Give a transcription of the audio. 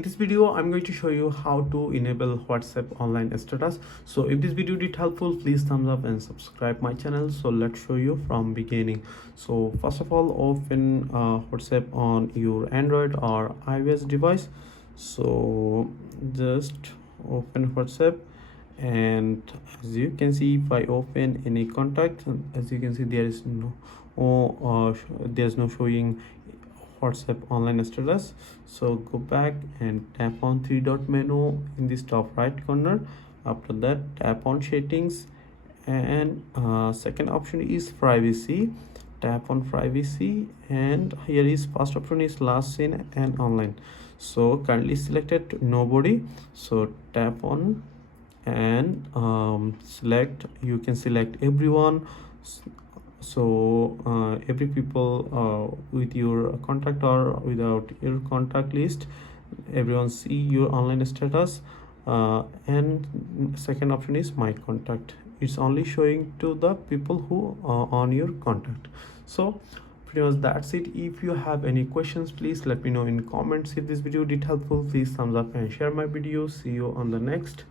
In this video, I'm going to show you how to enable WhatsApp online status. So if this video did helpful, please thumbs up and subscribe my channel. So let's show you from beginning. So first of all, open WhatsApp on your Android or iOS device. So just open WhatsApp, and as you can see, if I open any contact, as you can see, there's no showing WhatsApp online status. So go back and tap on three dot menu in this top right corner. After that, tap on settings, and second option is privacy. Tap on privacy, and here is first option is last seen and online. So currently selected nobody, so tap on and select, you can select everyone. So every people with your contact or without your contact list, everyone see your online status. And second option is my contact, it's only showing to the people who are on your contact. So pretty much that's it. If you have any questions, please let me know in comments. If this video did helpful, please thumbs up and share my video. See you on the next